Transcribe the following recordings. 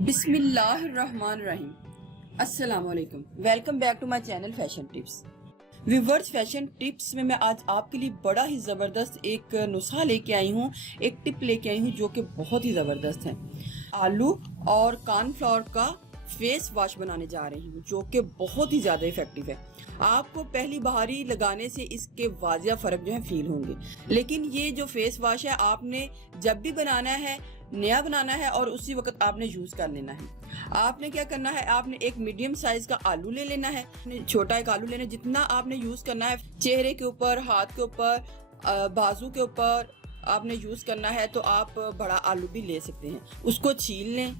बिस्मिल्लाहिर्रहमानिर्रहीम। अस्सलाम वालेकुम। Welcome back to my channel fashion tips. Viewers, fashion tips में मैं आज आपके लिए बड़ा ही ज़बरदस्त एक नुस्खा लेके आई हूँ, एक टिप लेके आई हूँ जो कि बहुत ही ज़बरदस्त है। आलू और कॉर्नफ्लोर का फेस वॉश बनाने जा रही हूँ जो कि बहुत ही ज़्यादा इफेक्टिव है। आपको पहली बारी लगाने से इसके वाजिया फ़र्क जो है फील होंगे, लेकिन ये जो फेस वॉश है आपने जब भी बनाना है, नया बनाना है और उसी वक्त आपने यूज़ कर लेना है। आपने क्या करना है, आपने एक मीडियम साइज का आलू ले लेना है, छोटा एक आलू लेना है। जितना आपने यूज़ करना है चेहरे के ऊपर, हाथ के ऊपर, बाजू के ऊपर आपने यूज़ करना है, तो आप बड़ा आलू भी ले सकते हैं। उसको छील लें,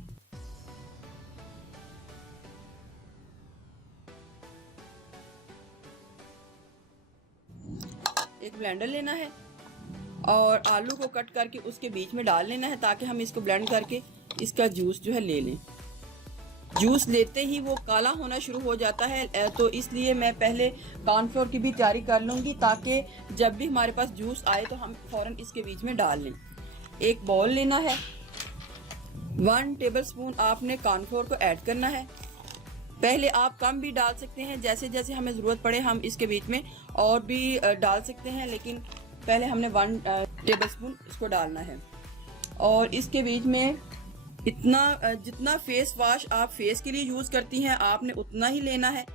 एक ब्लेंडर लेना है और आलू को कट करके उसके बीच में डाल लेना है ताकि हम इसको ब्लेंड करके इसका जूस जो है ले लें। जूस लेते ही वो काला होना शुरू हो जाता है, तो इसलिए मैं पहले कॉर्नफ्लोर की भी तैयारी कर लूँगी ताकि जब भी हमारे पास जूस आए तो हम फ़ौरन इसके बीच में डाल लें। एक बाउल लेना है, 1 टेबलस्पून आपने कॉर्नफ्लोर को ऐड करना है। पहले आप कम भी डाल सकते हैं, जैसे जैसे हमें ज़रूरत पड़े हम इसके बीच में और भी डाल सकते हैं, लेकिन पहले हमने 1 टेबलस्पून इसको डालना है। और इसके बीच में जितना फेस वॉश आप फेस के लिए यूज़ करती हैं आपने उतना ही लेना है।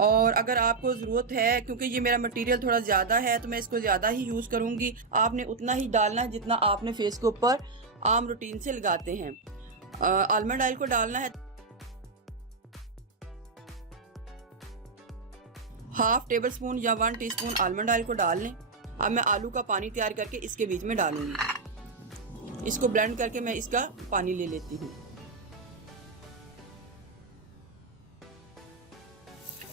और अगर आपको ज़रूरत है, क्योंकि ये मेरा मटेरियल थोड़ा ज़्यादा है तो मैं इसको ज़्यादा ही यूज़ करूँगी, आपने उतना ही डालना है जितना आपने फेस के ऊपर आम रूटीन से लगाते हैं। आलमंड ऑयल को डालना है, 1/2 टेबलस्पून या 1 टीस्पून आलमंड ऑयल को डाल लें। अब मैं आलू का पानी तैयार करके इसके बीच में डालूंगी। इसको ब्लेंड करके मैं इसका पानी ले लेती हूँ।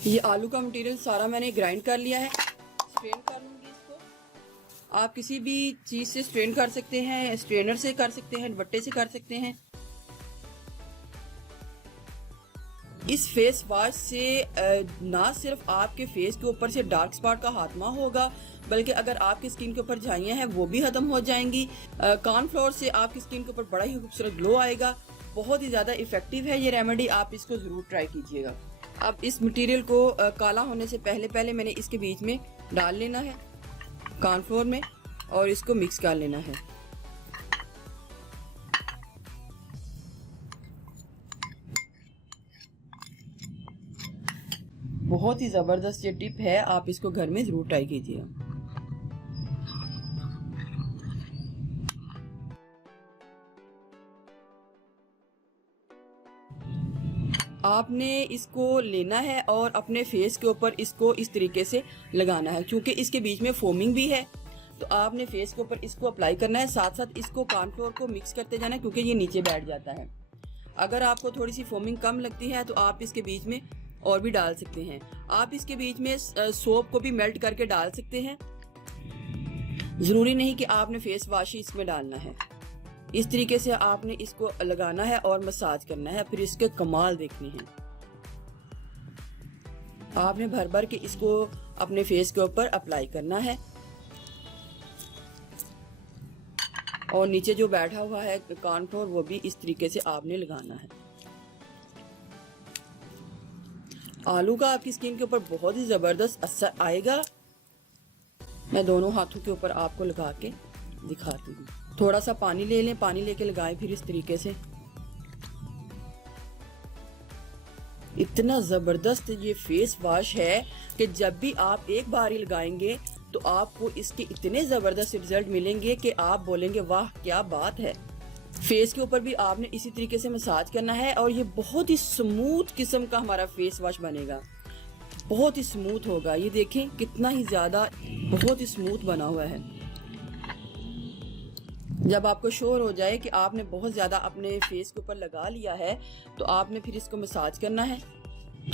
ये आलू का मटेरियल सारा मैंने ग्राइंड कर लिया है, स्ट्रेन कर लूंगी इसको। आप किसी भी चीज़ से स्ट्रेन कर सकते हैं, स्ट्रेनर से कर सकते हैं, दुपट्टे से कर सकते हैं। इस फेस वॉश से ना सिर्फ आपके फेस के ऊपर से डार्क स्पॉट का खात्मा होगा, बल्कि अगर आपकी स्किन के ऊपर झाइयाँ हैं वो भी खत्म हो जाएंगी। कॉर्नफ्लोर से आपकी स्किन के ऊपर बड़ा ही खूबसूरत ग्लो आएगा। बहुत ही ज़्यादा इफेक्टिव है ये रेमेडी, आप इसको ज़रूर ट्राई कीजिएगा। अब इस मटेरियल को काला होने से पहले मैंने इसके बीच में डाल लेना है कॉर्नफ्लोर में और इसको मिक्स कर लेना है। बहुत ही ज़बरदस्त ये टिप है, आप इसको घर में ज़रूर ट्राई कीजिए। आपने इसको लेना है और अपने फेस के ऊपर इसको इस तरीके से लगाना है। क्योंकि इसके बीच में फोमिंग भी है तो आपने फेस के ऊपर इसको अप्लाई करना है, साथ साथ इसको कॉर्नफ्लोर को मिक्स करते जाना है क्योंकि ये नीचे बैठ जाता है। अगर आपको थोड़ी सी फोमिंग कम लगती है तो आप इसके बीच में और भी डाल सकते हैं। आप इसके बीच में सोप को भी मेल्ट करके डाल सकते हैं। ज़रूरी नहीं कि आपने फेस वॉश ही इसमें डालना है। इस तरीके से आपने इसको लगाना है और मसाज करना है, फिर इसके कमाल देखने हैं। आपने भर भर के इसको अपने फेस के ऊपर अप्लाई करना है और नीचे जो बैठा हुआ है कॉर्नफ्लोर वो भी इस तरीके से आपने लगाना है। आलू का आपकी स्किन के ऊपर बहुत ही ज़बरदस्त असर आएगा। मैं दोनों हाथों के ऊपर आपको लगा के दिखाती हूँ। थोड़ा सा पानी ले लें, पानी लेके लगाएं फिर इस तरीके से। इतना ज़बरदस्त ये फेस वॉश है कि जब भी आप एक बार ही लगाएंगे तो आपको इसके इतने ज़बरदस्त रिजल्ट मिलेंगे कि आप बोलेंगे वाह क्या बात है। फेस के ऊपर भी आपने इसी तरीके से मसाज करना है और ये बहुत ही स्मूथ किस्म का हमारा फेस वॉश बनेगा। बहुत ही स्मूथ होगा, ये देखें कितना ही ज़्यादा बहुत ही स्मूथ बना हुआ है। जब आपको श्योर हो जाए कि आपने बहुत ज़्यादा अपने फेस के ऊपर लगा लिया है तो आपने फिर इसको मसाज करना है।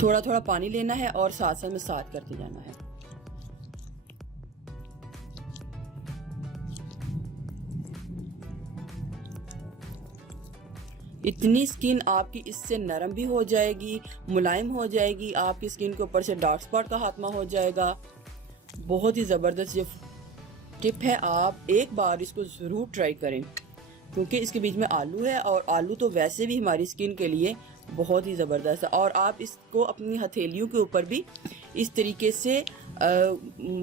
थोड़ा थोड़ा पानी लेना है और साथ साथ मसाज करते जाना है। इतनी स्किन आपकी इससे नरम भी हो जाएगी, मुलायम हो जाएगी, आपकी स्किन के ऊपर से डार्क स्पॉट का खात्मा हो जाएगा। बहुत ही ज़बरदस्त ये टिप है, आप एक बार इसको ज़रूर ट्राई करें। क्योंकि इसके बीच में आलू है और आलू तो वैसे भी हमारी स्किन के लिए बहुत ही ज़बरदस्त है। और आप इसको अपनी हथेलियों के ऊपर भी इस तरीके से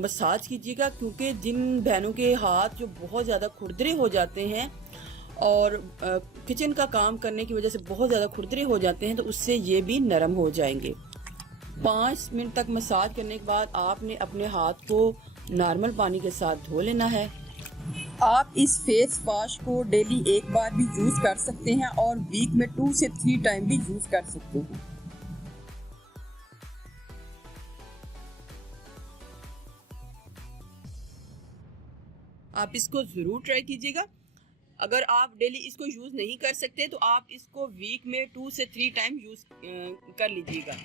मसाज कीजिएगा, क्योंकि जिन बहनों के हाथ जो बहुत ज़्यादा खुरदरे हो जाते हैं और किचन का काम करने की वजह से बहुत ज़्यादा खुरदरे हो जाते हैं, तो उससे ये भी नरम हो जाएंगे। 5 मिनट तक मसाज करने के बाद आपने अपने हाथ को नॉर्मल पानी के साथ धो लेना है। आप इस फेस वॉश को डेली एक बार भी यूज़ कर सकते हैं और वीक में 2 से 3 टाइम भी यूज़ कर सकते हैं। आप इसको ज़रूर ट्राई कीजिएगा। अगर आप डेली इसको यूज़ नहीं कर सकते तो आप इसको वीक में 2 से 3 टाइम यूज़ कर लीजिएगा।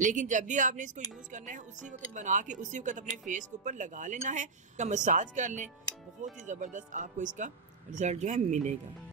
लेकिन जब भी आपने इसको यूज़ करना है उसी वक्त बना के उसी वक्त अपने फेस के ऊपर लगा लेना है, का मसाज कर लें। बहुत ही ज़बरदस्त आपको इसका रिजल्ट जो है मिलेगा।